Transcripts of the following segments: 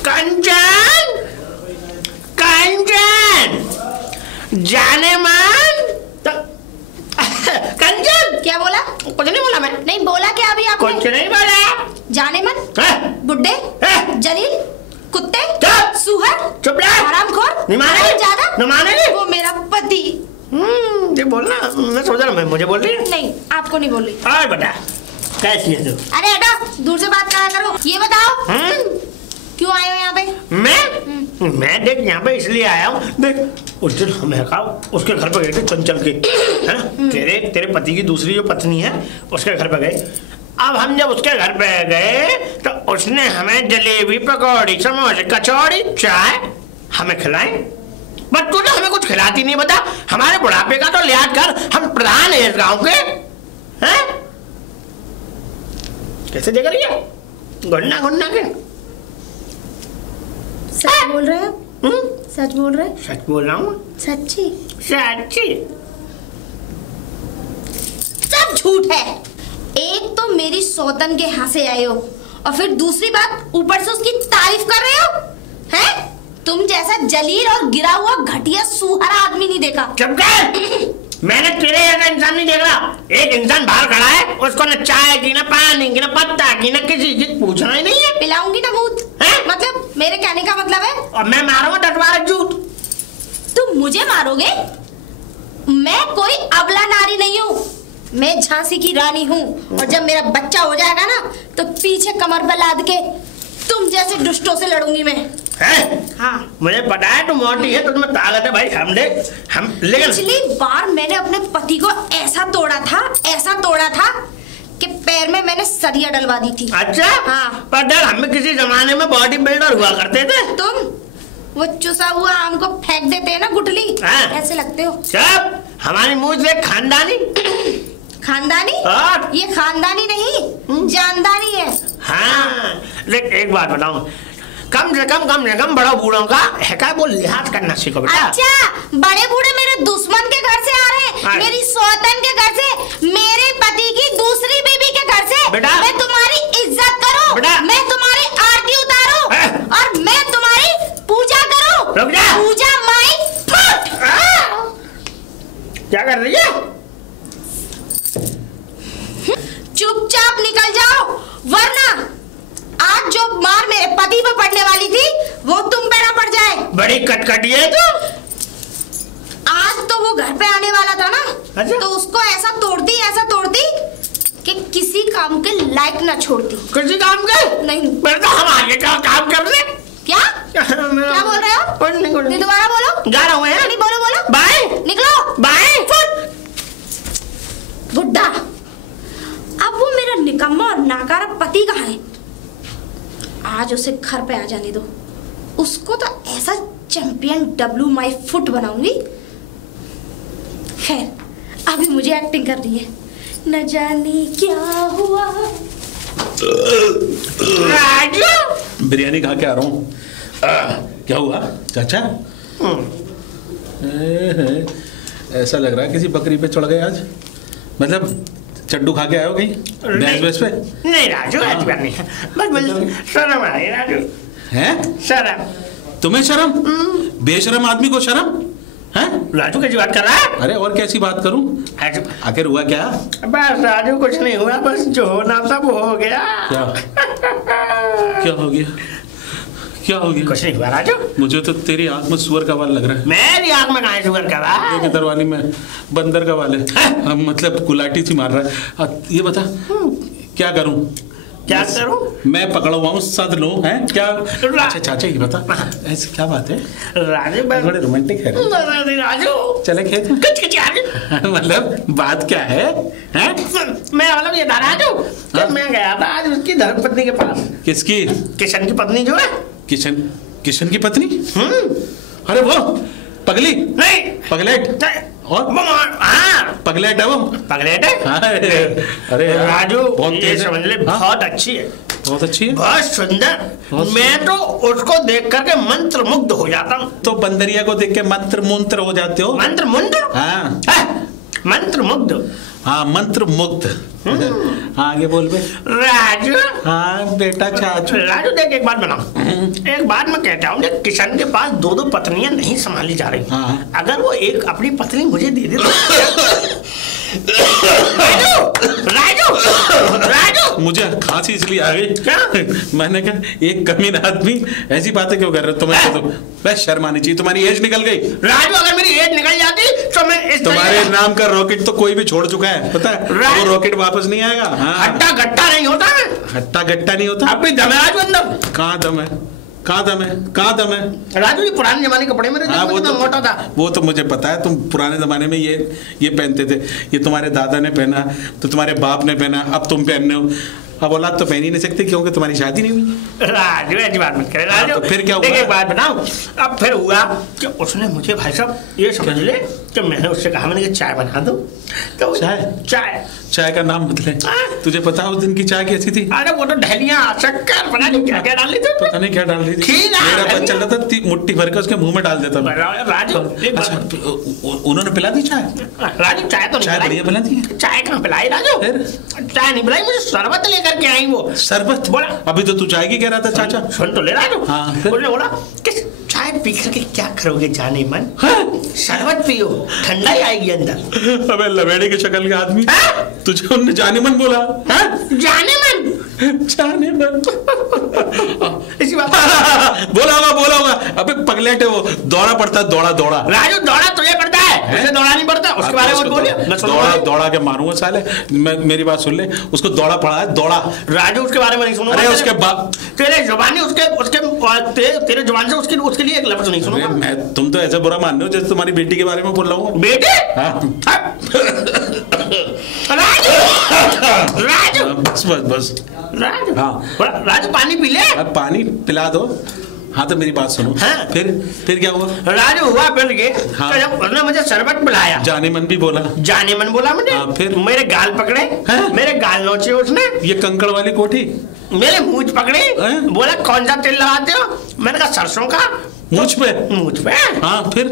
कंचन, कंचन, जाने मन। कंचन, क्या बोला? कुछ नहीं बोला मैं। नहीं बोला क्या अभी आपने? कुछ नहीं बोला। जाने मन, बुड्ढे, जलील, कुत्ते, सूहर, चुप रह, हरामखोर, नहीं माने, ज्यादा नहीं माने। वो मेरा पति। ये बोलना, मैं सोच रहा मैं मुझे बोल रही है। नहीं, आपको नहीं बोल रही। और बेटा कैसी है तू? अरे हटो, दूर से बात करा करो। ये बताओ क्यों आए हो यहाँ पे? मैं देख यहाँ पे इसलिए आया हूँ। देख उस दिन हम उसके घर पे गए थे, चंचल के, है ना? तेरे पति की दूसरी जो पत्नी है उसके घर पे गए। अब हम जब उसके घर पे गए तो उसने हमें जलेबी, पकौड़ी, समोसे, कचौड़ी, चाय हमें खिलाई। बट तू तो हमें कुछ खिलाती नहीं। बता, हमारे बुढ़ापे का तो लिहाज कर, हम प्रधान है इस गाँव के। हैं कैसे देख रही है? घुन्ना घुन्ना के। सच बोल रहे हो? सच बोल रहे? सच बोल रहा हूँ। सच्ची? सच्ची। सब झूठ है। एक तो मेरी सौतन के यहाँ से आए हो और फिर दूसरी बात ऊपर से उसकी तारीफ कर रहे हो। हैं? तुम जैसा जलील और गिरा हुआ घटिया सूहरा आदमी नहीं देखा। चुप कर। मैंने तेरे जैसा इंसान नहीं देखा। एक इंसान बाहर खड़ा है, उसको न चाय की, न पानी की, न पत्ता की, न किसी की पूछना ही नहीं है। पिलाऊंगी ना भूत। मतलब मेरे कहने का मतलब है? और मैं मारूंगा 10-12 जूत। तुम मुझे मारोगे? मैं कोई अबला नारी नहीं हूँ, मैं झांसी की रानी हूँ। और जब मेरा बच्चा हो जाएगा ना तो पीछे कमर पे लाद के तुम जैसे दुष्टों से लड़ूंगी मैं। है? हाँ, मुझे पता है तुम मोटी है, तुम्हें ताकत है भाई। हम लेकिन पिछली बार मैंने अपने पति को ऐसा तोड़ा था कि पैर में मैंने सरिया डलवा दी थी। अच्छा? हाँ। पर डर हम किसी जमाने में बॉडी बिल्डर हुआ करते थे। तुम वो चुसा हुआ आम को फेंक देते हैं ना गुठली, ऐसे लगते हो। सब हमारी मुझ से खानदानी। खानदानी? ये खानदानी नहीं, जानदानी है। हाँ, लेकिन एक बात बताऊं, कम से कम बड़ा बूढ़ों का है क्या वो लिहाज करना सीखो बेटा। अच्छा, बड़े बूढ़े मेरे दुश्मन के घर से आ रहे हैं, मेरी सौतन के घर से, मेरे पति की दूसरी बीबी के घर से। बेटा, मैं तुम्हारी इज्जत करूं, मैं तुम्हारी आरती उतारूं और मैं तुम्हारी पूजा करूं। रुक जा। पूजा माई फुट। क्या कर रही है? चुपचाप निकल जाओ, वरना आज जो मार मेरे पति पे पड़ने वाली थी वो तुम पे ना पड़ जाए। बड़ी कटकटी है तू। आज तो वो घर पे आने वाला था ना। अच्छा? तो उसको ऐसा तोड़ती कि किसी काम के लायक ना छोड़ती। किसी काम के नहीं। पर तो हम आगे का काम कर ले। क्या बोल रहे हो? नहीं, दोबारा बोलो। जा रहा हूँ। नहीं, बोलो। बाय। निकलो। बाय। बुड्ढा, अब वो मेरा निकम्मा और नाकारा पति कहाँ है? आज उसे घर पे आ जाने दो, उसको तो ऐसा चैंपियन डब्लू माई फुट बनाऊंगी। खैर, अभी मुझे एक्टिंग करनी है। न जाने क्या हुआ। राजू, बिरयानी खा के आ रहा हूँ। क्या हुआ चाचा? ऐसा लग रहा है किसी बकरी पे चढ़ गए आज। मतलब चड्डू खा के आए हो कहीं भैंस पे? नहीं राजू, ऐसी बात नहीं है। बस शर्म आ रही है राजू। हैं? शर्म? तुम्हें शर्म? बेशरम आदमी को शर्म है? राजू कैसी बात कर रहा है? अरे और कैसी बात करूं? आखिर हुआ क्या? बस राजू कुछ नहीं हुआ, बस जो होना था वो हो गया। क्या हो गया? क्या हो गया? कुछ नहीं हुआ राजू। मुझे तो तेरी आंख में सुअर का बाल लग रहा है। मेरी आंख में कहाँ सुअर का बाल? इधर वाली में बंदर का बाल है। मतलब गुलाटी सी मार रहा है। ये बता क्या करूं? क्या करूं? मैं पकड़वाऊं सद लो है क्या? अच्छा चाचा ये बता, ऐसी क्या बात है? राजू बड़े रोमांटिक है राजू। चले खेत मतलब बात क्या है? हैं? मैं मतलब ये था राजू, मैं गया था आज उसकी धर्मपत्नी के पास। किसकी? किशन की पत्नी जो है। किशन की पत्नी? अरे वो पगली? नहीं, पगलेट। और पगलेट है वो? पगलेट है? अरे राजू ये समझ ले, बहुत अच्छी है। बहुत अच्छी है, बहुत सुंदर। मैं तो उसको देख करके मंत्र मुग्ध हो जाता हूँ। तो बंदरिया को देख के मंत्र मुंत्र हो जाते हो? मंत्र मुंत्र? हाँ, मंत्र मुग्ध। हाँ मंत्र मुक्त। हाँ आगे बोल बे। राजू। हाँ बेटा चाचू। राजू देख एक बात बनाओ, एक बात मैं कहता हूँ, किशन के पास दो दो पत्नियां नहीं संभाली जा रही। हाँ। अगर वो एक अपनी पत्नी मुझे दे दे तो राजू राजू मुझे खांसी इसलिए आ गई। क्या? मैंने कहा एक कमीन आदमी ऐसी बातें क्यों कर रहे हो? तुम्हें तो बस शर्म आनी चाहिए। तुम्हारी एज निकल गई राजू। अगर मेरी एज निकल जाती तो मैं इस तुम्हारे नाम का रॉकेट तो कोई भी छोड़ चुका है, पता है? वो रॉकेट वापस नहीं आएगा। हाँ। हट्टा गट्टा नहीं होता है। हट्टा गट्टा नहीं होता। अब भी दम है राजू अंदर। कहाँ दम है? कहाँ दम है? कहाँ दम है? राजू ये पुराने जमाने के कपड़े मेरे वो तो मोटा था। वो तो मुझे पता है, तुम पुराने जमाने में ये पहनते थे। ये तुम्हारे दादा ने पहना, तो तुम्हारे बाप ने पहना, अब तुम पहनने हो। अब औलाद तो पहन ही नहीं सकती क्योंकि तुम्हारी शादी नहीं हुई। राजू ऐसी बात मत करे राजू। तो फिर क्या हुआ? एक बात बताओ, अब फिर हुआ कि उसने मुझे भाई साहब ये समझ ले कि मैंने उससे कहा, मैंने चाय बना दो, तो चाय का नाम मतलब तुझे पता उस दिन की चाय कैसी थी? अरे वो तो ढलिया शक्कर पता नहीं क्या क्या डाल दी थी। पता नहीं क्या डाल दी थी। मेरा पता चल रहा था मुट्ठी भर के उसके मुंह में डाल देता। राजू अच्छा उन्होंने पिला दी चाय? राजू चाय तो चाय बढ़िया पिला दी। चाय कहाँ पिलाई राजू? चाय नहीं पिलाई, मुझे शरबत लेकर के आई। वो शरबत बोला? अभी तो तू चाय की कह रहा था चाचा। सुन तो ले राजू। हाँ उसने बोला कि चाय पी करके क्या करोगे जाने मन? शरबत पियो, ठंडा ही आएगी अंदर। अबे लवेड़े की शक्ल के आदमी, तुझे उन्होंने जाने मन बोला? जाने मन इसी बात बोला होगा। अबे पगलेट है वो, दौड़ा पड़ता है, दौड़ा राजू। दौड़ा तुझे पड़ता है, मुझे दौड़ा नहीं पड़ता। उसके बारे में बोलिए। दौड़ा के मारूंगा साले। मेरी बात सुन ले, उसको दौड़ा पड़ा है, दौड़ा। राजू उसके बारे में नहीं सुनो। अरे उसके बाप तेरे जुबानी तेरे जुबान से उसके लिए एक लफ्ज नहीं सुनूंगा मैं। तुम तो ऐसा बुरा मान रहे हो जैसे तुम्हारी बेटी के बारे में बोल रहा हूँ। बेटी? राजू बस राजू। हाँ राजू पानी पी ले। अब पानी पिला दो। हाँ तो मेरी बात सुनो। हाँ? फिर क्या हुआ? राजू हुआ फिर के हाँ? तो जब उसने मुझे शरबत पिलाया, जाने मन भी बोला। जाने मन बोला मुझे। हाँ, फिर मेरे गाल पकड़े। हाँ? मेरे गाल नोचे उसने। ये कंकड़ वाली कोठी मेरे मूंछ पकड़े। हाँ? बोला कौन सा तेल लगाते हो? मैंने कहा सरसों का। मूंछ पे? हाँ फिर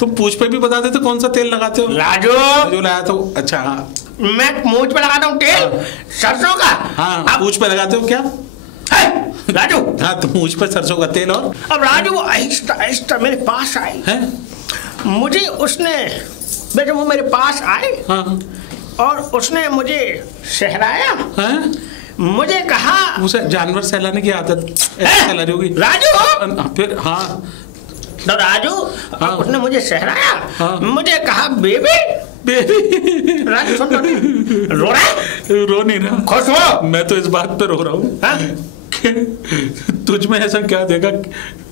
तुम पूंछ पे भी बता देते कौन सा तेल लगाते हो। राजू जो लाया तो अच्छा। हाँ मैं मूंछ पे लगाता हूँ तेल। सरसों का। हाँ पूंछ पे लगाते हो क्या राजू? हाँ तो मूंछ पे सरसों का तेल। और अब राजू वो आहिस्ता आहिस्ता मेरे पास आई है। मुझे उसने जब वो मेरे पास आए हाँ और उसने मुझे सहलाया। हाँ? मुझे कहा, उसे जानवर सहलाने की आदत सहला रही होगी राजू। फिर हाँ तो राजू हाँ? उसने मुझे सहलाया। हाँ? मुझे कहा बेबी। राजू सुन तो रो रहा है? रो नहीं रहा, खुश हो? मैं तो इस बात पे रो रहा हूँ तुझ में ऐसा क्या देखा?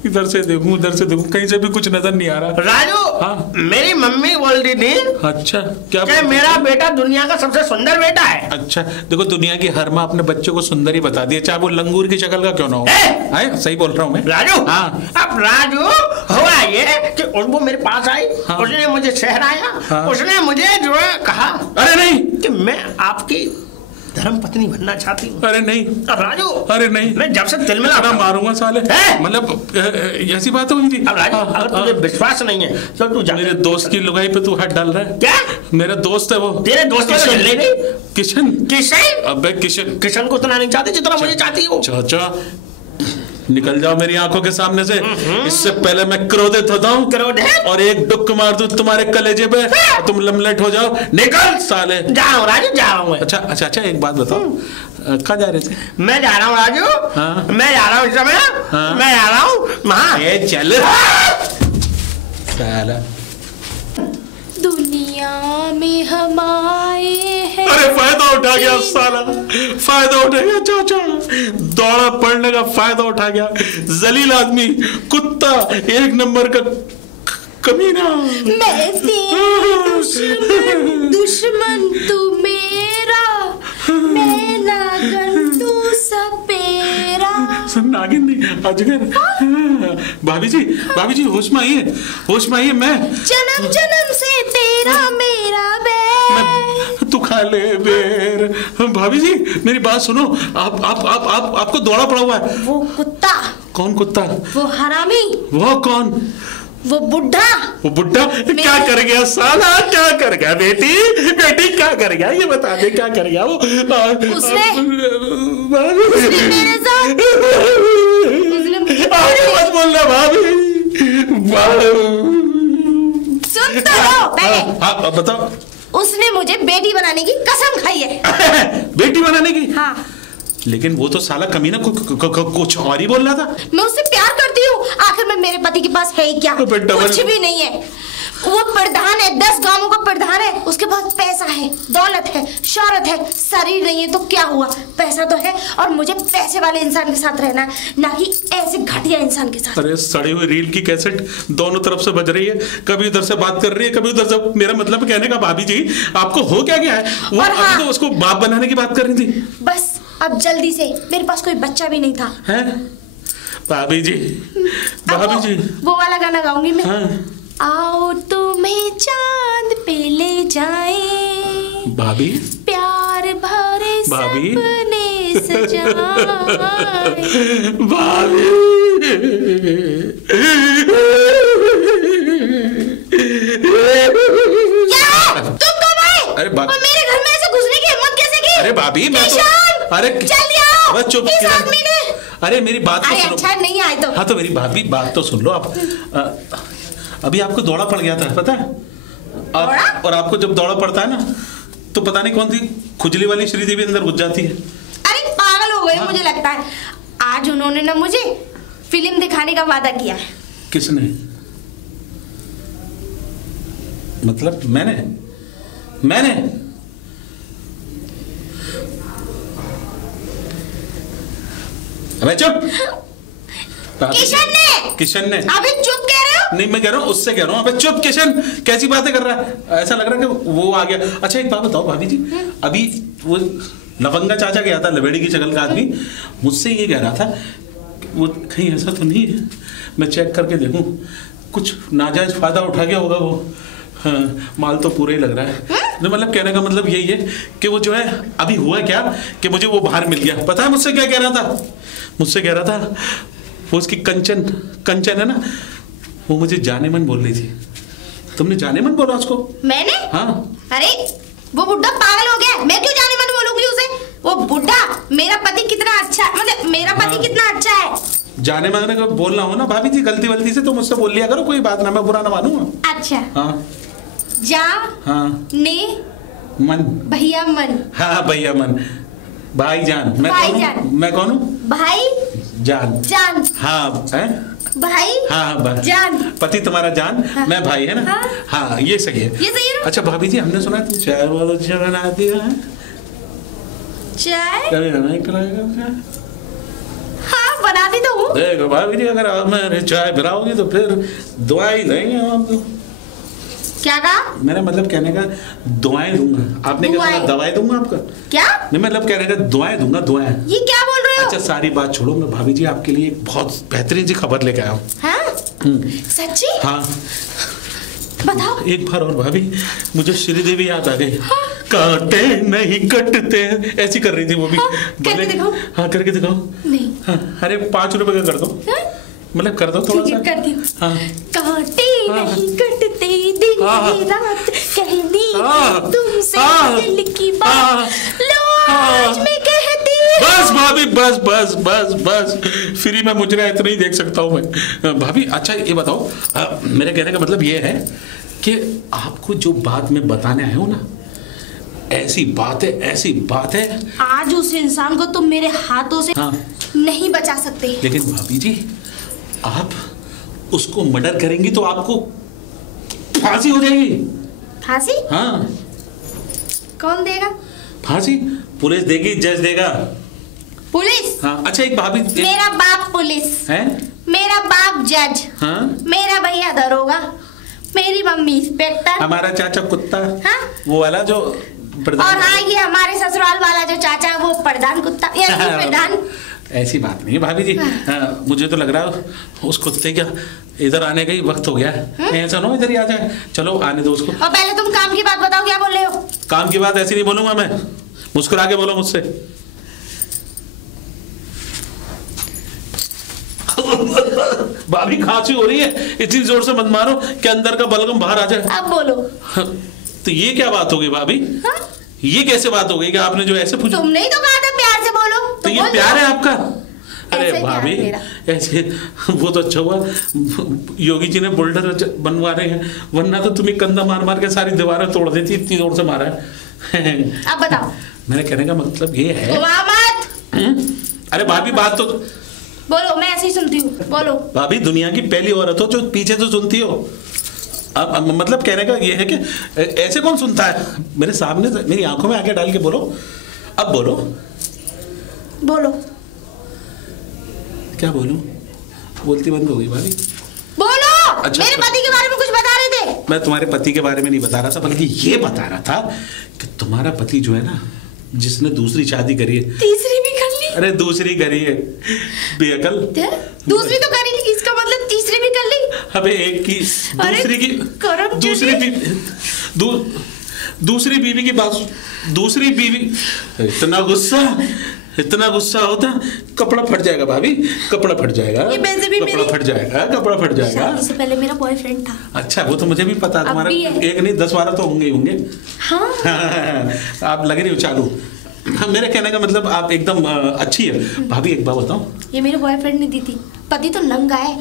इधर से देखूं उधर से देखूं, कहीं से भी कुछ नजर नहीं आ रहा। राजू हाँ? मेरी मम्मी बोल रही थी अच्छा क्या? मेरा बेटा दुनिया का सबसे सुंदर बेटा है। अच्छा देखो, दुनिया की हर माँ अपने बच्चे को सुंदर ही बता दिए, चाहे वो लंगूर की शक्ल का क्यों ना हो। सही बोल रहा हूँ मैं राजू। हाँ। अब राजू हुआ ये कि वो मेरे पास आई। हाँ? उसने मुझे सहराया। हाँ? उसने मुझे जो है कहा, अरे नहीं कि मैं आपकी धर्म पत्नी बनना चाहती हूँ। अरे नहीं राजू। अरे नहीं, मैं जब से दिल में लगा मारूंगा साले। मतलब ऐसी बात हुई थी। अब राजू अगर तुझे विश्वास नहीं है तो तू जा। मेरे दोस्त की लुगाई पे तू हाथ डाल रहा है क्या? मेरा दोस्त है वो। तेरे दोस्त किशन? किशन? अबे किशन को उतना नहीं चाहती जितना मुझे चाहती हो। चाचा निकल जाओ मेरी आंखों के सामने से, इससे पहले मैं क्रोधित होता हूँ और एक डुक मार दूं तुम्हारे कलेजे पे, तुम लमलट हो जाओ। निकल साले। जाओ राजू जाओ। अच्छा एक बात बताओ, कहाँ जा रहे थे? मैं जा रहा हूँ राजू। हाँ? मैं जा रहा हूँ इस समय। हाँ? मैं जा रहा हूँ वहाँ। चल साला। दुनिया में हम आए हैं। अरे फायदा उठा गया साला, फायदा उठा गया चाचा, दौड़ा पड़ने का फायदा उठा गया। जलील आदमी, कुत्ता, एक नंबर का कमीना। मैं दुश्मन तू मेरा, मैं नागन तू सपेरा। नागिन नहीं, अजगर। भाभी जी होश में आइए। मैं जन्म जन्म से तेरा मेरा बेर। तू खा ले बेर। भाभी जी मेरी बात सुनो, आपको दौड़ा पड़ा हुआ है। वो कुत्ता। कौन कुत्ता? वो हरामी। वो कौन? वो बुढ़ा क्या कर गया साला? क्या कर गया बेटी? बेटी क्या कर गया ये बता दे, क्या कर गया वो? उसने मेरे साथ मत बोलना भाभी। सुन तो लो पहले। हाँ बताओ। उसने मुझे बेटी बनाने की कसम खाई है। बेटी बनाने की? हाँ। लेकिन वो तो साला कमीना कुछ और ही बोल रहा था। मैं उससे प्यार करती हूँ, आखिर में मेरे पति के पास है ही क्या? कुछ भी नहीं है। वो प्रधान है, 10 गांवों का प्रधान है, उसके पास पैसा है, दौलत है, शौहरत है, शरीर नहीं है तो क्या हुआ, पैसा तो है। और मुझे पैसे वाले इंसान के साथ रहना है, ना कि ऐसे घटिया इंसान के साथ। अरे सड़ी हुई रील की कैसेट दोनों तरफ से बज रही है, कभी इधर से बात कर रही है, कभी उधर से। मेरा मतलब कहने का भाभी जी आपको हो क्या गया है? वो हाँ, तो उसको बाप बनाने की बात कर रही थी। बस अब जल्दी से, मेरे पास कोई बच्चा भी नहीं था। है भाभी जी, भाभी जी वो वाला गाना गाऊंगी मैं। हाँ। आओ तुम्हें चांद पे ले जाए भाभी, प्यार भरे भाभी, सपने सजाए। भाभी तुम कब आए? अरे और मेरे घर में ऐसे घुसने की हिम्मत कैसे की? अरे भाभी मैं तो अरे जल्दी आओ। बस चुप। इस आदमी ने अरे मेरी बात तो सुनो। अच्छा नहीं आए तो। हाँ तो मेरी भाभी बात तो सुन लो आप। अभी आपको दौड़ा पड़ गया था पता है? और आपको जब दौड़ा पड़ता है ना तो पता नहीं कौन सी खुजली वाली श्रीदेवी अंदर घुस जाती है। अरे पागल हो गए। हाँ। मुझे लगता है आज उन्होंने ना मुझे फिल्म दिखाने का वादा किया है। किसने? मतलब मैंने? अबे चुप। किशन ने। अबे चुप कह रहे हो? नहीं मैं कह रहा हूँ उससे कह रहा हूँ। अबे चुप किशन, कैसी बातें कर रहा है? ऐसा लग रहा है कि वो आ गया। अच्छा एक बात बताओ भाभी जी, अभी वो लवंगा चाचा गया था, लवेड़ी की शक्ल का आदमी, मुझसे ये कह रहा था वो कहीं ऐसा तो नहीं है, मैं चेक करके देखूं, कुछ नाजायज फायदा उठा गया होगा वो। हाँ, माल तो पूरा ही लग रहा है। मतलब कहने का मतलब यही है कि वो जो है अभी हुआ क्या कि मुझे वो बाहर मिल गया। पता है मुझसे क्या कह रहा था? मुझसे कह रहा था वो उसकी कंचन है ना, वो मुझे जाने मन बोल रही थी। तुमने जाने मन बोला उसको? मैंने? हाँ। अरे वो बुड्ढा पागल हो गया, मैं क्यों जाने मन बोलूंगी उसे? वो बुड्ढा मेरा पति कितना अच्छा, मतलब मेरा पति हाँ। कितना अच्छा है। जाने मांगने का बोलना हो ना भाभी जी, गलती वलती से तो मुझसे बोल लिया करो, कोई बात ना, मैं बुरा ना मानूंगा। अच्छा हाँ। जा हाँ। ने मन भैया मन। हाँ भैया मन, भाई जान। मैं कौन हूँ? भाई जान। हाँ है भाई। हाँ जान। पति तुम्हारा जान। हाँ। मैं भाई है ना। हाँ ये सही है। ये सही है। अच्छा भाभी जी हमने सुना तुम चाय बहुत अच्छा बनाती हो। चाय कभी हमें खिलाएगा? हाँ बनाती तो हूँ। देखो भाभी जी अगर आप मेरे चाय पिलाओगी तो फिर दुआई देंगे हम आपको। क्या कहा? मेरा मतलब कहने का दुआएं दूंगा। आपने क्या कहा? दवाई दूंगा आपका? क्या नहीं मतलब कहने का दुआएं दूंगा, दुआएं। ये क्या बोल रहे हो? अच्छा सारी बात छोड़ो, मैं भाभी जी आपके लिए एक बहुत बेहतरीन सी खबर लेके आया हूँ। हाँ? सच्ची? हाँ बताओ। एक बार और भाभी, मुझे श्रीदेवी याद आ गई। हाँ? कांटे नहीं कटते, ऐसी कर रही थी वो भी। हाँ? करके दिखाओ। हाँ करके दिखाओ। नहीं। हाँ, अरे 5 रुपए का कर दो। हाँ? मतलब कर दो थोड़ा सा। कर दी। हाँ। कांटे नहीं कटते दिन की रात, कहनी तुमसे दिल की बात, लो आज मैं कहती। बस भाभी बस फ्री में मुझे इतना ही देख सकता हूँ मैं भाभी। अच्छा ये बताओ, मेरे कहने का मतलब ये है कि आपको जो बात मैं बताने आया हूँ ना, ऐसी बात है आज उस इंसान को तुम मेरे हाथों से नहीं बचा सकते। लेकिन भाभी जी आप उसको मर्डर करेंगी तो आपको फांसी हो जाएगी। फांसी? हाँ। कौन देगा फांसी? पुलिस देगी, जज देगा। पुलिस? हाँ। अच्छा एक भाभी, मेरा बाप पुलिस है, मेरा बाप जज, हाँ? मेरा भैया दरोगा, मेरी मम्मी इंस्पेक्टर, हमारा चाचा कुत्ता, हाँ? वो वाला जो और हाँ ये हमारे ससुराल वाला जो चाचा वो प्रधान कुत्ता, यानी प्रधान। ऐसी बात नहीं है भाभी जी। हाँ, मुझे तो लग रहा है उस कुत्ते का इधर आने का ही वक्त हो गया है। ऐसा ना इधर ही आ जाए। चलो आने दो उसको। और पहले तुम काम की बात बताओ, क्या बोल रहे हो? काम की बात ऐसी नहीं बोलूंगा मैं, मुस्कुरा के बोलो मुझसे। भाभी खांसी हो रही है, इतनी जोर से मत मारो कि अंदर का बलगम बाहर आ जाए। अब बोलो। तो ये क्या बात हो गई भाभी? हाँ? ये कैसे बात हो गई कि आपने जो ऐसे पूछा? तुमने ही तो कहा था प्यार से बोलो। तो ये प्यार है आपका? अरे ऐसे भाभी प्यार ऐसे, वो तो अच्छा हुआ योगी जी ने बुलडर बनवा रहे हैं, वरना तो तुम्हें कंधा मार मार के सारी दीवारें तोड़ देती, इतनी जोर से मारा है। अब बताओ। मेरे कहने का मतलब ये है। अरे भाभी बात तो बोलो, मैं ऐसे ही सुनती हूँ, बोलो। भाभी दुनिया की पहली औरत हो जो पीछे तो सुनती हो। अब मतलब कहने का ये है कि ऐसे कौन सुनता है? मेरे सामने मेरी आंखों में आके डाल के बोलो। अब बोलो। बोलो। क्या बोलूं? बोलती बंद हो गई भाभी। बोलो। अच्छा, मेरे पति के बारे में कुछ बता रहे थे। मैं तुम्हारे पति के बारे में नहीं बता रहा था, बल्कि ये बता रहा था कि तुम्हारा पति जो है ना, जिसने दूसरी शादी करी है। तीसरी भी कर ली? अरे दूसरी करी है बेअकल। दूसरी तो करी ली, इसका मतलब तीसरी भी कर ली? अबे एक की दूसरी की दूसरी बीवी की बात। दूसरी बीवी इतना गुस्सा होता, कपड़ा फट जाएगा भाभी, कपड़ा फट जाएगा। ये वैसे भी कपड़ा फट जाएगा। शादी से पहले मेरा बॉयफ्रेंड था। अच्छा, वो तो मुझे भी पता है। तुम्हारा एक नहीं 10-12 तो होंगे। हाँ। आप लग रही हो चालू। मेरे कहने का मतलब आप एकदम अच्छी है भाभी। एक बात बताओ, ये मेरे बॉयफ्रेंड ने दी थी। पति तो नंगा है,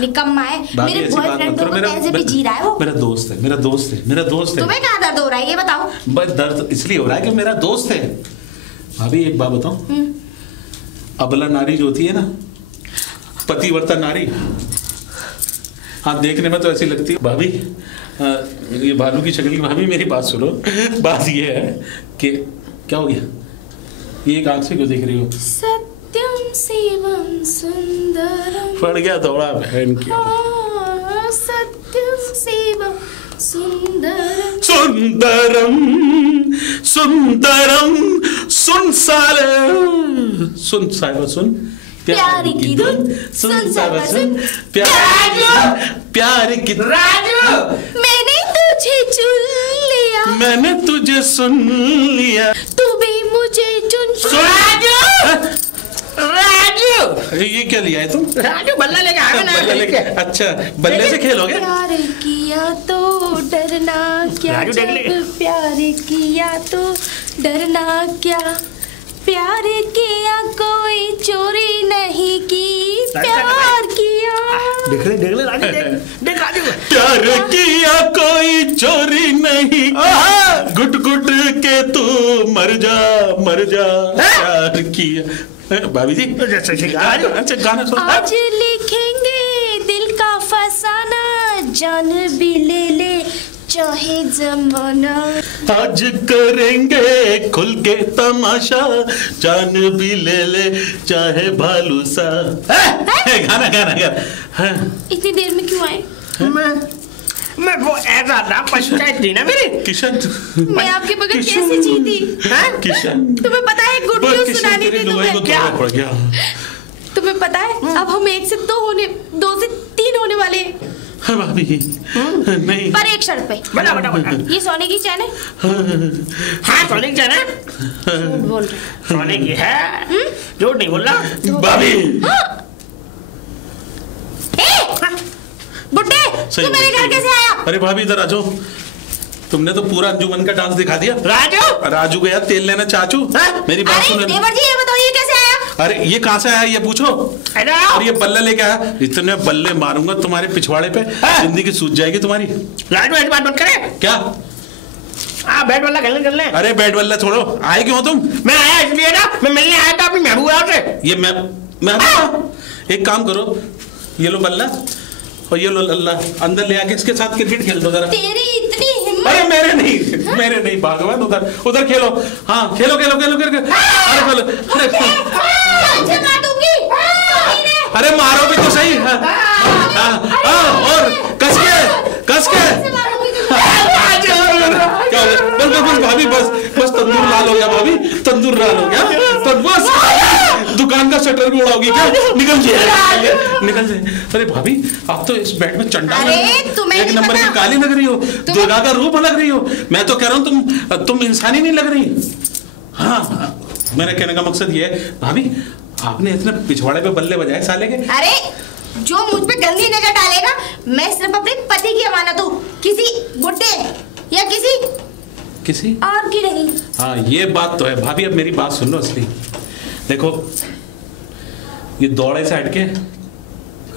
निकम्मा है। मेरे बॉयफ्रेंड को कैसे भी जी रहा है वो। मेरा दोस्त है। तुम्हें क्या दर्द हो रहा है ये बताओ? बस दर्द इसलिए हो रहा है कि मेरा दोस्त है। भाभी एक बात बताओ, अबला नारी जो होती है ना, पतिव्रता नारी, हाँ देखने में तो ऐसी लगती है भाभी। ये भालू की शक्ल की। भाभी मेरी बात सुनो। बात ये है कि क्या हो गया? ये एक आंख से क्यों देख रही हो? सत्यम शिवम सुंदरम। पड़ गया थोड़ा बहन की। सत्यम शिवम सुंदरम सुन साले सुन प्यार की धुन सुन साले सुन प्यार की राजू। मैंने तुझे सुन लिया, तू भी मुझे चुन। राजू ये क्या लिया है तुम? राजू बल्ला लेके आ गया। अच्छा, बल्ले से खेलोगे? प्यार किया तो डरना क्या, प्यार किया तो डरना क्या, प्यार किया कोई चोरी नहीं की, प्यार किया। देख ले राजू, देख राजू। प्यार किया कोई चोरी नहीं, गुट गुट के तू मर जा प्यार किया। भाभी जी अच्छा गाना सुनो। आज लिखेंगे दिल का फसाना, जान भी ले चाहे जमाना। आज करेंगे खुल के तमाशा, जान भी ले चाहे भालू सा। गाना। इतनी देर में क्यों आए? मैं वो ऐसा था, पंचायत थी ना मेरी। किशन, मैं आपके बगैर कैसे जीती? किशन, तुम्हें पता है गुड न्यूज़ सुनानी थी तुम्हें? क्या पड़ गया? तुम्हें पता है अब हम 1 से 2 से 3 होने वाले हैं। भाभी नहीं, पर एक शर्त पे। बता। ये सोने की चैन है? हाँ सोने की चैन है। बोल रहे सोने की है, झूठ नहीं बोल रहा भाभी। बुड्ढे, तू मेरे घर कैसे आया? अरे भाभी इधर आ जाओ। तुमने तो पूरा अंजुमन का डांस दिखा दिया। राजू गया तेल लेना चाचू। मेरी बात सुनो। देवर जी ये बताओ ये कैसे आया? अरे ये कहाँ से आया ये पूछो। और ये बल्ला लेके आया। इतने बल्ले मारूंगा तुम्हारे पिछवाड़े पे, जिंदगी सूझ जाएगी तुम्हारी। राजू ऐसी बात मत करे। क्या? बैट बल्ला खेलने। अरे बैट बल्ला छोड़ो। आए क्यों तुम? मैं आया इसलिए ना, मैं मिलने आया था अपनी महबूबा से। ये मैं एक काम करो, ये लो बल्ला और ये लो लल्ला, अंदर ले आके इसके साथ क्रिकेट खेल दो जरा। तेरी इतनी हिम्मत? अरे मेरे नहीं भगवान, उधर खेलो। हाँ खेलो। अरे खेलो। अरे मारो भी तो सही। और कस के बस भाभी, बस तंदूर लाल हो गया भाभी, तंदूर लाल हो गया। तो बस दुकान का शटर भी उड़ाओगी क्या? निकल जाए। अरे भाभी आप तो इस बैट में चंडाल एक नंबर की काली लग रही हो, दुर्गा का रूप लग रही हो। मैं तो कह रहा हूँ तुम इंसानी नहीं लग रही। हाँ मेरे कहने का मकसद ये है भाभी, आपने इतने पिछवाड़े पे बल्ले बजाए साले के। अरे जो मुझ पे गंदी नजर डालेगा, मैं सिर्फ अपने पति की अमानत हूँ, किसी गुड्डे या किसी और की नहीं। हाँ ये बात तो है भाभी। अब मेरी बात सुन लो असली। देखो ये दौड़े से हटके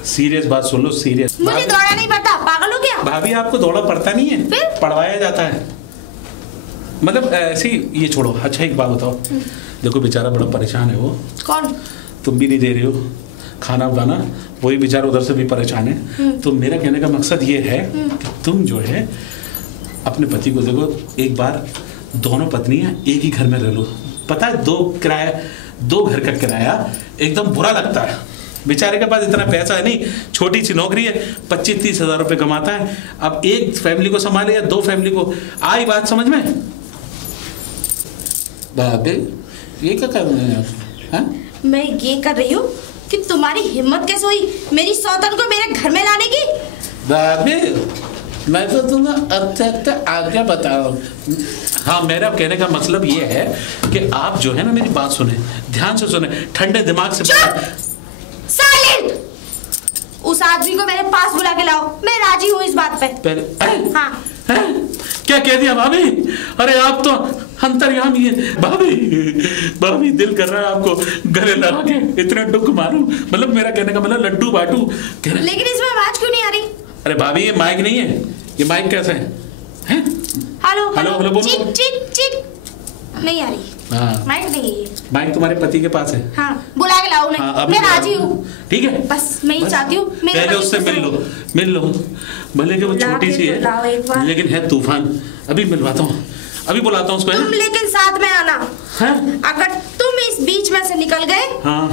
सीरियस बात सुन लो, सीरियस। मुझे दौड़ा नहीं पड़ता, पागल हो क्या? भाभी आपको दौड़ा पड़ता नहीं है, फिर पढ़वाया जाता है। मतलब ऐसे ही। ये छोड़ो, अच्छा एक बात बताओ। देखो बेचारा बड़ा परेशान है वो। कौन? तुम भी नहीं दे रही हो खाना बनाना, वही बेचारा उधर से भी परेशान है। तो मेरा कहने का मकसद ये है कि तुम जो है अपने पति को देखो एक बार, दोनों पत्नियां एक ही घर में रह लो। पता है दो घर का किराया एकदम बुरा लगता है। बेचारे के पास इतना पैसा है नहीं, छोटी सी नौकरी है, 25-30 हज़ार रुपये कमाता है। अब एक फैमिली को संभाले या 2 फैमिली को, आई बात समझ में? बाबे ये क्या कर रहे हैं आप? हाँ? मैं ये कर रही हूँ कि तुम्हारी हिम्मत कैसे हुई मेरी सौतन को मेरे घर में लाने की? बाबे मैं तो तुम्हें अच्छा आगे बता रहा हूँ। हाँ मेरा कहने का मतलब ये है कि आप जो है ना मेरी बात सुने, ध्यान से सुने, ठंडे दिमाग से। साइलेंट! उस आदमी को मेरे पास बुला के लाओ, मैं राजी हूँ इस बात पे। पहले हाँ। क्या कह दिया भाभी? अरे आप तो अंतर्यामी है भाभी। दिल कर रहा है आपको गले लगा के इतने डुक मारूं। मतलब मेरा कहने का मतलब लड्डू बाटू। लेकिन इसमें आवाज क्यों नहीं आ रही? अरे भाभी ये माइक नहीं है, ये माइक कैसे है? हेलो हेलो हेलो बोलो। चिक चिक चिक नहीं आ रही। हाँ माइक नहीं है। माइक तुम्हारे पति के पास है। हाँ बुला के लाओ उन्हें। हाँ, मैं राजी हूँ। ठीक है बस मैं ही चाहती हूँ पहले उससे मिल लो। भले कि वो छोटी सी है लेकिन है तूफान। अभी मिलवाता हूँ, अभी बुलाता हूँ उसको। तुम लेकिन साथ में आना। हाँ? अगर तुम इस बीच में से निकल गए हाँ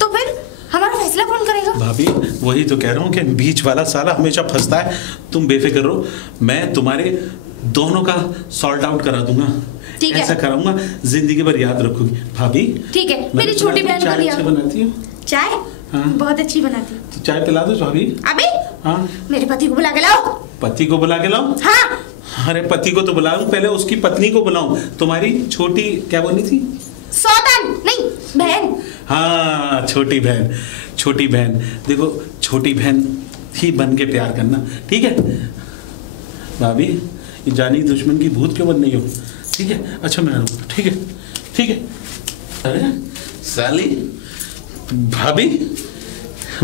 तो फिर हमारा फैसला कौन करेगा? भाभी वही तो कह रहा हूँ कि बीच वाला साला हमेशा फंसता है। तुम बेफिक्र रहो, मैं तुम्हारे दोनों का सॉल्ट आउट करा दूंगा। ठीक है, ऐसा कराऊंगा जिंदगी भर याद रखोगी भाभी। ठीक है, मेरी छोटी बहन को दिया। चाय बनाती हूँ। चाय? हाँ। बहुत अच्छी बनाती हूँ। तो चाय पिला दो भाभी। अभी? हाँ मेरे पति को बुला के लाओ। पति को बुला के लाओ? हाँ। अरे पति को तो बुलाऊं, पहले उसकी पत्नी को बुलाऊं। तुम्हारी छोटी क्या बोली थी? सौतन नहीं, बहन। हाँ छोटी बहन। छोटी बहन देखो, छोटी बहन ही बन के प्यार करना, ठीक है भाभी? ये जानी दुश्मन की भूत क्यों बन रही हो? ठीक है अच्छा मैं ठीक है ठीक है। अरे साली भाभी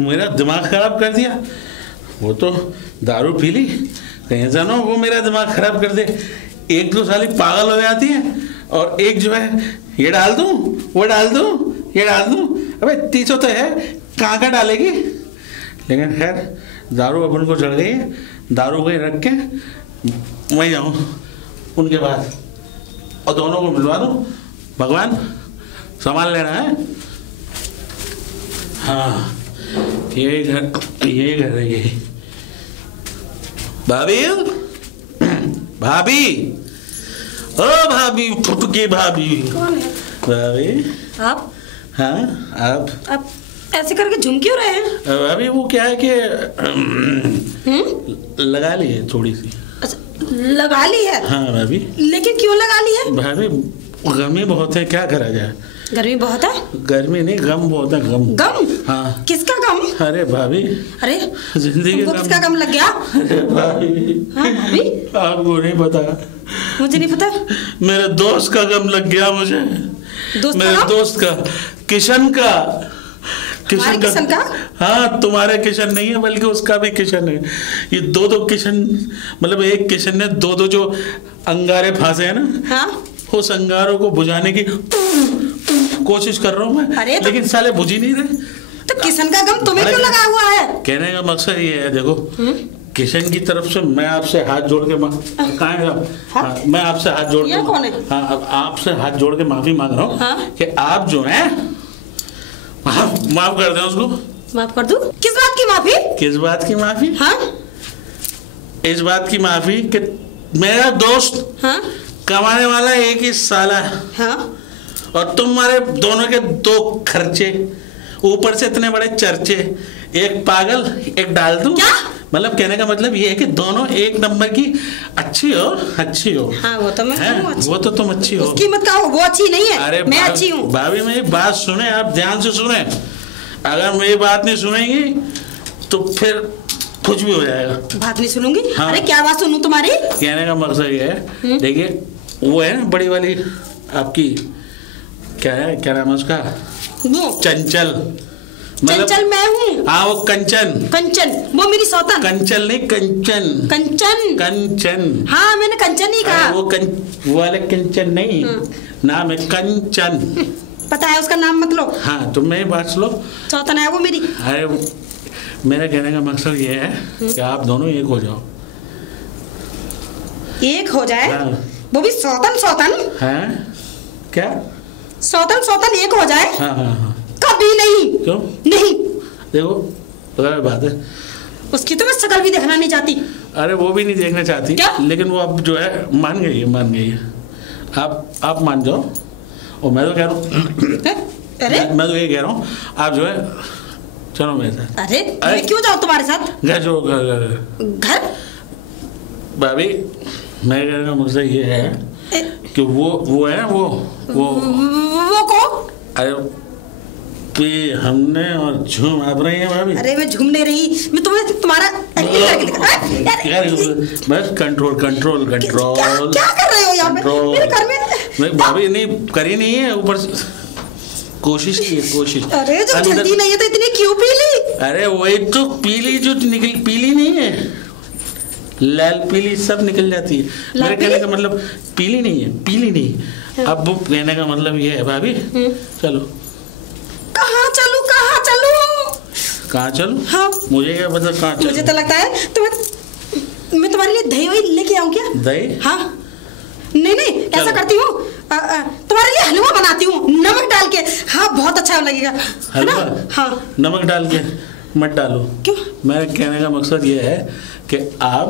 मेरा दिमाग खराब कर दिया। वो तो दारू पी ली, कहीं जानो वो मेरा दिमाग खराब कर दे। एक तो साली पागल हो जाती है और एक जो है ये डाल दूं वो डाल दूं ये डाल दूं। अबे तीसो तो है, कहाँ का डालेगी? लेकिन खैर दारू अपन को चढ़ गई है, दारू को रख के वहीं जाऊँ उनके बाद और दोनों को मिलवा दूं। भगवान सामान लेना है। हाँ यही घर है यही। भाभी भाभी ओ भाभी, फुटकी भाभी। कौन है? भाभी आप? हाँ आप ऐसे करके झुम क्यों रहे हैं? भाभी वो क्या है कि लगा ली है थोड़ी सी। अच्छा लगा ली है? हाँ भाभी। लेकिन क्यों लगा ली है? भाभी गर्मी बहुत है, क्या करा जाए? गर्मी बहुत है? गर्मी नहीं, गम बहुत है। गम? हाँ। किसका गम? अरे भाभी, अरे जिंदगी तुमको किसका गम लग गया? अरे भाभी, हाँ भाभी? आपको नहीं पता? मुझे नहीं पता। मेरे दोस्त का गम लग गया मुझे। दोस्त मेरे दोस्त का, किशन का। किशन का? हाँ तुम्हारे किशन नहीं है बल्कि उसका भी किशन है। ये दो किशन, मतलब एक किशन ने दो जो अंगारे फांसे हैं ना, हाँ? उस अंगारों को बुझाने की कोशिश कर रहा हूँ मैं। अरे लेकिन साले बुझ ही नहीं रहे। तो किशन का गम तुम्हें क्यों लगा हुआ है? कहने का मकसद ये है, देखो किशन की तरफ से मैं आपसे हाथ जोड़ के मैं आपसे हाथ जोड़ के, कौन है? हाँ आपसे हाथ जोड़ के माफी मांग रहा हूँ। हाँ? कि आप जो है माफ कर दें उसको। माफ कर दूं? किस बात की माफी? किस बात की माफी? हाँ? इस बात की माफी कि मेरा दोस्त, हाँ? कमाने वाला एक ही साला है, हाँ? और तुम्हारे दोनों के 2 खर्चे, ऊपर से इतने बड़े चर्चे। एक पागल एक डाल दूं? क्या? मतलब कहने का मतलब ये है कि दोनों एक नंबर की अच्छी हो। हाँ वो तो मैं हूँ अच्छी। वो तो तुम अच्छी हो। उसकी मत कहो, वो अच्छी नहीं है। अरे मैं अच्छी हूँ। भाभी मेरी बात सुने, आप ध्यान से सुने। अगर मेरी बात नहीं सुनेंगी तो फिर कुछ भी हो जाएगा। बात नहीं सुनूंगी? हाँ। अरे क्या बात सुनूं तुम्हारी? कहने का मकसद ये है, देखिए वो है ना बड़ी वाली आपकी, क्या है, क्या नाम है उसका, वो चंचल। चंचल मैं हूँ। हाँ वो कंचन। कंचन वो मेरी सौतन। कंचल नहीं, कंचन। कंचन। कंचन। हाँ मैंने कंचन ही कहा। वो वाले कंचन नहीं, नाम है कंचन। पता है उसका नाम मत लो। हाँ तुम मेरी बात सुनो। सौतन है वो मेरी। अरे मेरा कहने का मकसद ये है कि आप दोनों एक हो जाओ। एक हो जाए? हाँ। वो भी सौतन है क्या? सौतन एक हो जाए? हाँ। कभी नहीं। क्यों नहीं। देखो गलत बात है। उसकी तो मैं शकल भी देखना नहीं चाहती। अरे वो भी नहीं देखना चाहती। क्या? लेकिन वो अब जो है मान गई है। आप मान जाओ। और मैं तो कह रहा हूँ अरे मैं तो ये कह रहा हूँ, आप जो है चलो मेरे साथ। अरे मैं क्यों जाऊँ तुम्हारे साथ? घर जो घर भाभी, मेरे कहने का मकसद ये है कि वो है वो को अरे पे हमने और झूम आप रही है भाभी। अरे मैं झूम नहीं रही, मैं तुम्हारा बस कंट्रोल। क्या कर रहे हो यहाँ पे मेरे घर में? भाभी नहीं करी नहीं है, ऊपर कोशिश की है, कोशिश। अरे जब जल्दी नहीं है तो इतनी क्यों पी ली? अरे वही तो पीली जो निकल, पीली नहीं है, लाल पीली सब निकल जाती है। मेरे कहने का मतलब पीली नहीं है। अब वो कहने का मतलब ये है भाभी, चलो। कहाँ चलूं? कहाँ चलूं? हाँ मुझे क्या पता कहाँ चलूं? मुझे तो लगता है मैं तुम्हारे लिए दही वही लेके आऊं क्या? दही? हाँ नहीं ऐसा करती हूँ, तुम्हारे लिए हलवा बनाती हूँ नमक डाल के। हाँ बहुत अच्छा लगेगा। हलवा? हाँ नमक डाल के मत डालो। क्यों? मेरे कहने का मकसद ये है कि आप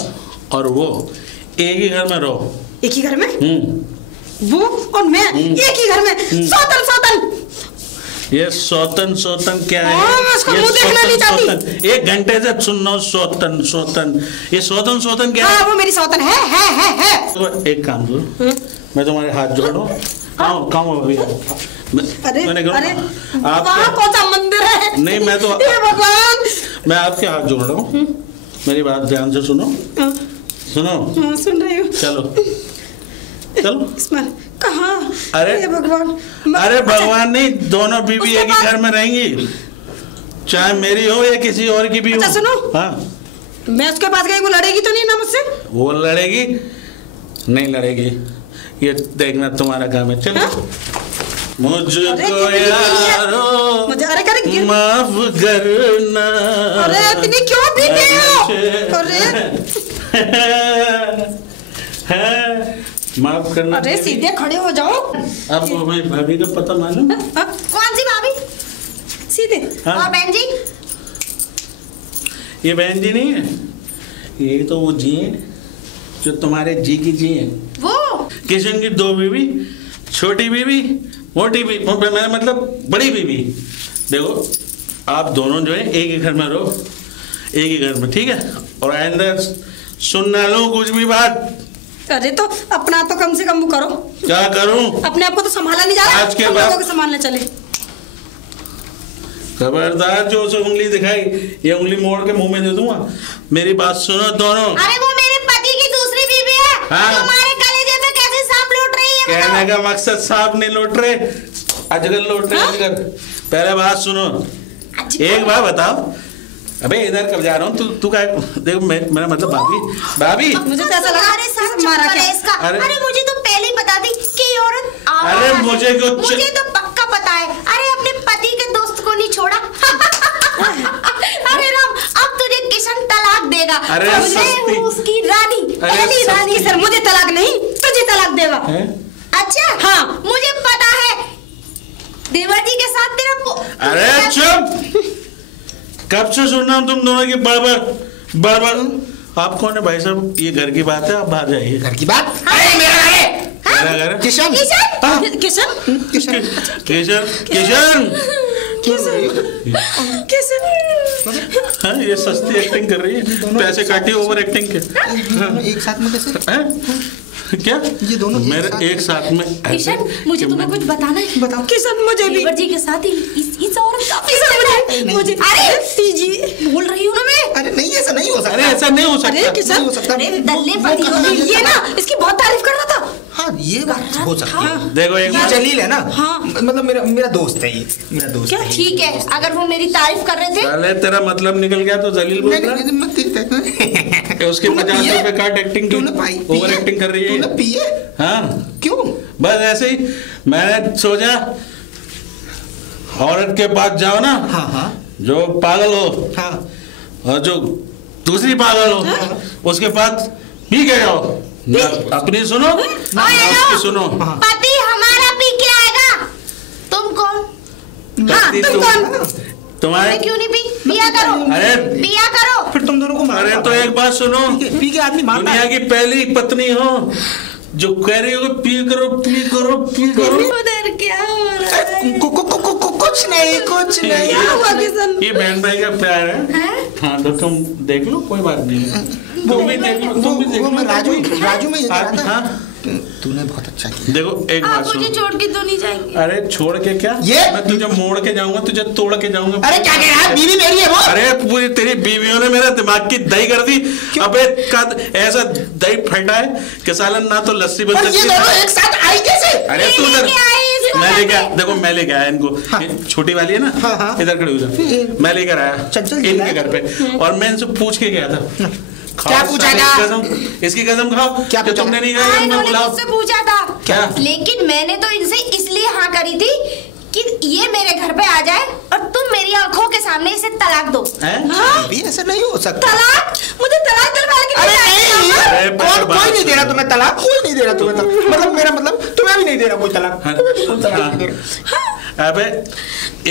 और वो एक ही घर में रहो। एक ही घर में? वो और मैं एक ही घर में? सौतन ये सौतन क्या है? मैं उसका मुंह देखना नहीं चाहती। एक घंटे से सुन रहा हूँ सौतन। ये सौतन क्या है? वो मेरी सौतन है। तो एक काम करो, मैं तुम्हारे हाथ जोड़ो। कहाँ अभी? अरे वहाँ कौन सा मंदिर है? नहीं मैं तो भगवान, मैं आपके हाथ जोड़ रहा हूँ। मेरी बात ध्यान से सुनो। सुन रही हूँ। चलो कहाँ? अरे भगवान। अरे भगवान नहीं, दोनों बीवी एक ही घर में रहेंगी, चाहे मेरी हो या किसी और की भी हो। अच्छा सुनो। हाँ मैं उसके पास गई, वो लड़ेगी तो नहीं ना मुझसे? वो लड़ेगी नहीं लड़ेगी, ये देखना तुम्हारा काम है। चलो। मुझको यारो माफ करना। अरे इतनी क्यों पीते हो? माफ करना। अरे सीधे खड़े हो जाओ। अब हमें भाभी का पता मालूम? कौन सी भाभी? सीधे। हाँ? और बहन जी? ये बहन जी नहीं है, ये तो वो जी है जो तुम्हारे जी की जी है। वो किशन की दो बीवी, छोटी बीवी, मोटी बीवी, मतलब बड़ी बीवी। देखो आप दोनों जो है एक ही घर में रहो, एक ही घर में, ठीक है? और आइंदा सुन ना लो कुछ भी बात। अरे तो अपना तो कम से कम वो करो। क्या करूं? अपने आप को तो संभाला नहीं जा रहा, आज के बाद संभालने चले। खबरदार जो उसे उंगली दिखाई, ये उंगली मोड़ के मुंह में दे दूंगा। मेरी बात सुनो दोनों। अरे वो मेरे पति की दूसरी बीवी है। हाँ? तुम्हारे कलेजे पे कैसे सांप लौट रही है? कहने का मकसद सांप नहीं लौट रहे, अजगर लौट रहे। अजगर। पहले बात सुनो, एक बार बताओ। अबे इधर कब जा रहा हूँ? तू क्या? देखो मेरा मतलब भाभी मुझे तो ऐसा लगा मारा क्या इसका। अरे मुझे तो पहले ही पता थी कि औरत। अरे मुझे तो पक्का पता है। अरे अपने पति के दोस्त को नहीं छोड़ा। अरे राम, अब तुझे किशन तलाक देगा। अरे मैं उसकी रानी, पहली रानी। सर मुझे तलाक नहीं, तुझे तलाक देगा। अच्छा हाँ मुझे पता है, देवर जी के साथ तेरा। अरे चुप, कब से सुन रहा हूँ तुम दोनों की बड़बड़। आप कौन है भाई साहब? ये घर की बात है, आप बाहर जाइए। घर की बात? अरे मेरा घर है। मेरा घर? किशन किशन। हाँ, ये सस्ती एक्टिंग कर रही है, पैसे काटी ओवर एक्टिंग के। एक साथ में कैसे? क्या ये दोनों मेरे एक साथ में? किशन, मुझे तुम्हें कुछ बताना है। बताओ। किशन, मुझे भी जी के साथ ही इस औरत का मुझे, अरे जी बोल रही हूँ ना मैं। अरे नहीं, ऐसा नहीं हो सकता। अरे ऐसा नहीं हो सकता। अरे किशन, हो सकता। अरे दल्ले पति हो गई। ये ना इसकी बहुत तारीफ कर रहा था। हाँ, ये बात हो सकती है। देखो एक ये जलील है ना। हाँ। मतलब मेरा दोस्त है, ये मेरा दोस्त क्या है। ठीक है, अगर वो मेरी तारीफ कर रहे थे। पहले तेरा मतलब निकल गया तो जलील बोल रहा नहीं, मत है। उसके 50 रुपए काट एक्टिंग की, ओवर एक्टिंग कर रही है। तूने पिए? हाँ, क्यों? बस ऐसे ही मैंने सोचा औरत के पास जाओ ना। हाँ हाँ जो पागल हो, हाँ, और जो दूसरी पागल हो, उसके पास पी के जाओ। अपनी सुनो ना उसकी सुनो। पति हमारा पी के आएगा। तुम कौन? हाँ, तुम कौन? तुम्हारे क्यों नहीं पिया करो? अरे पिया करो। फिर तुम दोनों को मार। अरे तो एक बात सुनो, पी के आदमी मारता दुनिया है। की पहली पत्नी हो जो कह रही हो पी करो पी करो पी करो। उधर क्या हो रहा है? कुछ नहीं, कुछ नहीं। क्या हुआ किशन? ये बहन भाई का प्यार है। हाँ तो तुम देख लो, कोई बात नहीं। तुम भी देख लो, तुम भी देख लो। मैं राजू में ये कह रहा था। हाँ, तूने बहुत अच्छा किया। देखो एक आप बात मुझे सुनो। छोड़ के तो नहीं जाएंगे? अरे छोड़ के क्या, ये? मैं तुझे मोड़ के जाऊंगा, तुझे तोड़ के जाऊंगा। अरे क्या कह रहा है? बीवी मेरी है वो। अरे पूरी तेरी बीवियों ने मेरे दिमाग की दही कर दी। अबे ऐसा दही फटा है कि सालन ना तो लस्सी बन और ये सकती दोनों एक साथ आई कैसे? अरे तू लेके आए इसको मैं घर लेके पे। देखो मैं लेके आया इनको। हाँ। ये छोटी वाली है ना, हाँ, हाँ। इधर खड़ी हो जा। मैं लेकर आया चंचल जी इनके लाए? घर पे, और मैं इनसे पूछ के गया था। क्या पूछा था? इसकी कसम खाओ क्या कि पूछा तुमने था? नहीं हाँ, कहा। मैं इन्होंने बुलाओ मुझसे पूछा था। क्या? लेकिन मैंने तो इनसे इसलिए हाँ करी थी कि ये मेरे घर पे आ जाए और तुम मेरी आंखों के सामने इसे तलाक दो। हैं? हाँ? भी ऐसा नहीं हो सकता। तलाक? मुझे तलाक दिलवा के अरे नहीं नहीं, आएगा। अरे कोई नहीं दे रहा तुम्हें तलाक, कोई नहीं दे रहा तुम्हें तलाक। मतलब मेरा मतलब तुम्हें भी नहीं दे रहा कोई तलाक। हाँ। तुम्हें भी कोई तलाक नहीं दे रहा। अबे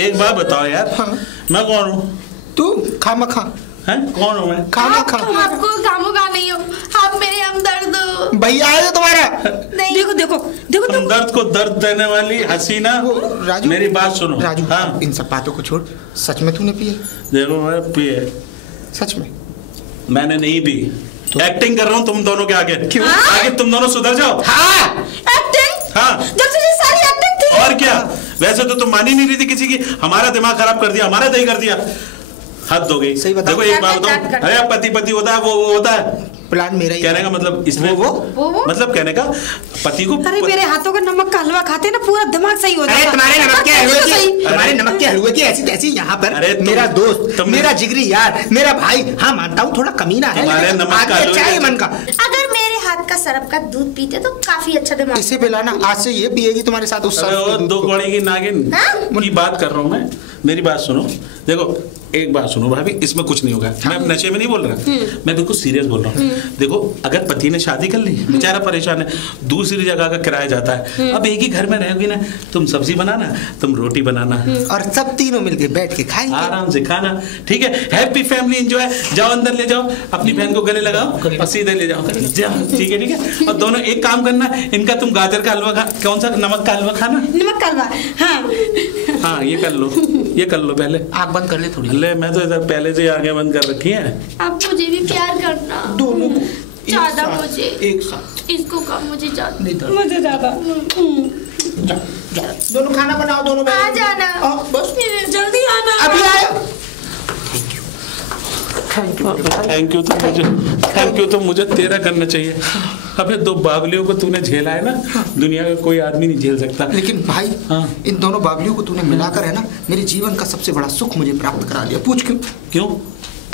एक बात बताओ यार, हाँ। मैं कौन हूँ? तू खामखा हैं? कौन हूँ मैं? खामखा। तुम आपको खामोगा नहीं हो, आप मेरे हमदर्द हो। भैया आए तुम्हारा। नहीं, देखो देखो देखो तुम दर्द को दर्द देने वाली हसीना। वो राजू, मेरी बात सुनो। राजू, हाँ, इन सब बातों को छोड़। सच में तूने पिए? देखो मैं पिए, सच में? मैंने नहीं पी। एक्टिंग कर रहा हूँ तुम दोनों के आगे। क्यों? आगे तुम दोनों सुधर जाओ। हाँ। एक्टिंग? हाँ। जब से ये सारी एक्टिंग थी। और क्या, वैसे तो तुम मान ही नहीं रही थी किसी की। हमारा दिमाग खराब कर दिया, हमारा दही कर दिया। हद हो गई। सही बताओ। देखो एक बात बताऊं, अरे पति पति होता है, वो होता है। प्लान मेरा ही कहने का मतलब इसमें वो मतलब कहने का पति को अरे मेरे हाथों का नमक का हलवा खाते ना पूरा दिमाग सही हो अरे जाता। तुम्हारे नमक के हलवे की, सही। तुम्हारे नमक के हलवे की ऐसी तैसी यहाँ पर। अरे मेरा दोस्त, मेरा जिगरी यार, मेरा भाई। हाँ मानता हूँ थोड़ा कमीना है, तुम्हारे लेकिन नमक का आदमी अच्छा है हलवे मन का। अगर मेरे हाथ का सरब का दूध पीते तो काफी अच्छा दिमाग। इसे पिलाना, आज से ये पिएगी तुम्हारे साथ उस अरे वो दो कौड़ी की नागिन हाँ? की बात कर रहा हूँ मैं। मेरी बात सुनो, देखो एक बात सुनो भाभी, इसमें कुछ नहीं होगा। मैं नशे में नहीं बोल रहा, मैं बिल्कुल सीरियस बोल रहा हूँ। देखो अगर पति ने शादी कर ली, बेचारा परेशान है, दूसरी जगह का किराया जाता है। अब एक ही घर में रहोगी ना, तुम सब्जी बनाना, तुम रोटी बनाना, और सब तीनों मिलके बैठ के खाएंगे आराम से खाना। ठीक है, हैप्पी फैमिली एंजॉय। जाओ अंदर ले जाओ, अपनी बहन को गले लगाओ और सीधे ले जाओ। ठीक है ठीक है। और दोनों एक काम करना, इनका तुम गाजर का हलवा खा, कौन सा नमक का हलवा खाना। नमक का हलवा। हाँ हाँ ये कर लो, ये कर लो पहले। आग बंद कर ले थोड़ी। ले मैं तो इधर पहले से आगे बंद कर रखी है। अब मुझे भी प्यार करना। दोनों को ज्यादा मुझे, एक साथ इसको कम, मुझे ज्यादा। नहीं तो मुझे ज्यादा। दोनों खाना बनाओ, दोनों आ बैठ के। जाना। बस जल्दी आना। अभी आया। थैंक यू तो मुझे तेरा करना चाहिए। अबे दो बावलियों को तूने झेला है ना, दुनिया का कोई आदमी नहीं झेल सकता। लेकिन भाई हाँ। इन दोनों बावलियों को तूने मिलाकर है ना, मेरे जीवन का सबसे बड़ा सुख मुझे प्राप्त करा लिया। पूछ क्यों? क्यों?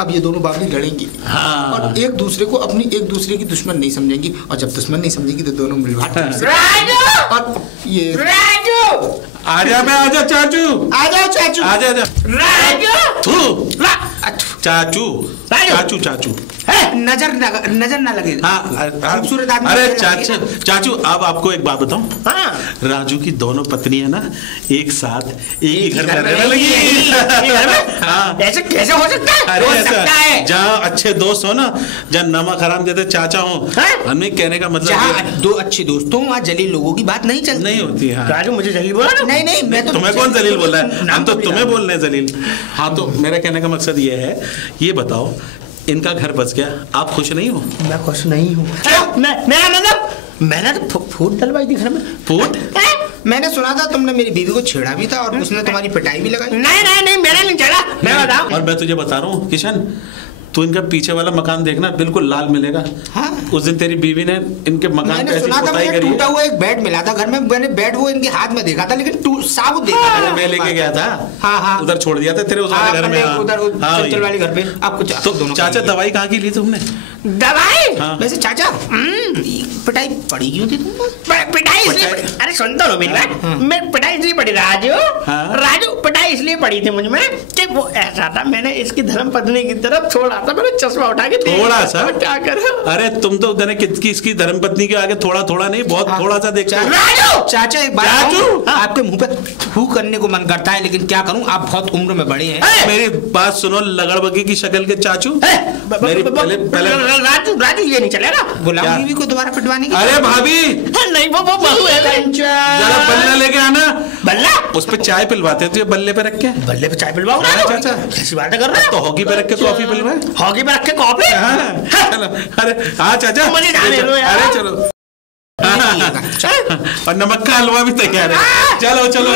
अब ये दोनों बावली लड़ेंगी हाँ। और एक दूसरे को अपनी एक दूसरे की दुश्मन नहीं समझेंगी, और जब दुश्मन नहीं समझेगी तो दोनों मिलवाट राजू! और ये राजू! आजा मैं, आजा चाचू, आ जाओ चाचू। आजा आजा। राजू! थू, चाचू चाचू चाचू नजर ना लगे। हाँ, खूबसूरत आदमी। अरे चाचू अब आपको एक बात बताऊं। हाँ। राजू की दोनों पत्नियां ना एक साथ एक ही घर में रहने लगी। हाँ। ऐसे कैसे हो सकता है? अरे हो ऐसा सकता है। जहाँ अच्छे दोस्त हो ना, जहाँ नमक हराम देते चाचा हो, हमें कहने का मतलब जहाँ दो अच्छे दोस्त हो वहाँ जलील लोगों की बात नहीं चलती। नहीं होती है। राजू मुझे जलील बोला ना? नहीं मैं तो तुम्हें कौन जलील बोल रहा है? हम तो नाम तुम्हें बोल रहे हैं जलील। हाँ, तो मेरा कहने का मकसद ये है, ये बताओ इनका घर बच गया, आप खुश नहीं हो? मैं खुश नहीं हूँ। मेरा मतलब मैंने तो फूट डलवाई थी घर में। फूट? मैंने सुना था तुमने मेरी बीवी को छेड़ा भी था और उसने तुम्हारी पिटाई भी लगाई। नहीं मेरा नहीं चला। मैं बताऊं, और मैं तुझे बता रहा हूँ किशन, तू इनका पीछे वाला मकान देखना, बिल्कुल लाल मिलेगा। हाँ? उस दिन तेरी बीवी ने इनके मकान पे मैंने ऐसी सुना था पुताई मुझे करी टूटा है। हुआ एक बेड मिला था घर में। मैंने बेड वो इनके हाथ में देखा था, लेकिन साबुत देखा था। अरे मैं लेके गया था। हाँ। उधर छोड़ दिया था तेरे उस वाले घर में। उधर चंचल वाले घर पे। आपको तो चाचा दवाई कहाँ की ली तुमने? दवाई? हाँ। वैसे चाचा पिटाई पड़ी क्यों थी तुमको? पिटाई इसलिए पड़ी। अरे सुन तो लो मेरी बात। मैं पिटाई इसलिए पड़ी राजू। हाँ। राजू पिटाई इसलिए पड़ी थी मुझ में कि वो ऐसा था, मैंने इसकी धर्म पत्नी की तरफ छोड़ा था, मैंने चश्मा उठा के थोड़ा सा? क्या करे? अरे तुम तो किसकी इसकी धर्मपत्नी के आगे थोड़ा थोड़ा नहीं, बहुत थोड़ा सा देखते हो। राजू! चाचा एक बात चाचू! कहूं? आपके मुंह पे थू करने को मन करता है, लेकिन क्या करूं, आप बहुत उम्र में बड़े हैं। मेरी बात सुनो, लगड़बगी की शक्ल के चाचू। मेरी पहले राजू ये नहीं चलेगा। बुलाओ क्या? बीवी को दोबारा पिटवाने की। अरे भाभी, नहीं वो बहू है। जरा बल्ला लेके आना। बल्ला? उस पे चाय पिलवाते हैं तुझे बल्ले पे रख के। बल्ले पे चाय पिलवाओ हाँ, चाचा। कैसी बातें कर रहे तो हो? हॉकी पे रख के कॉफी पिलवाए। हॉकी पे रख के कॉफी? हाँ, चलो। अरे हाँ चाचा, मुझे जाने दो यार। अरे चलो। और नमक का हलवा भी तैयार है। चलो चलो।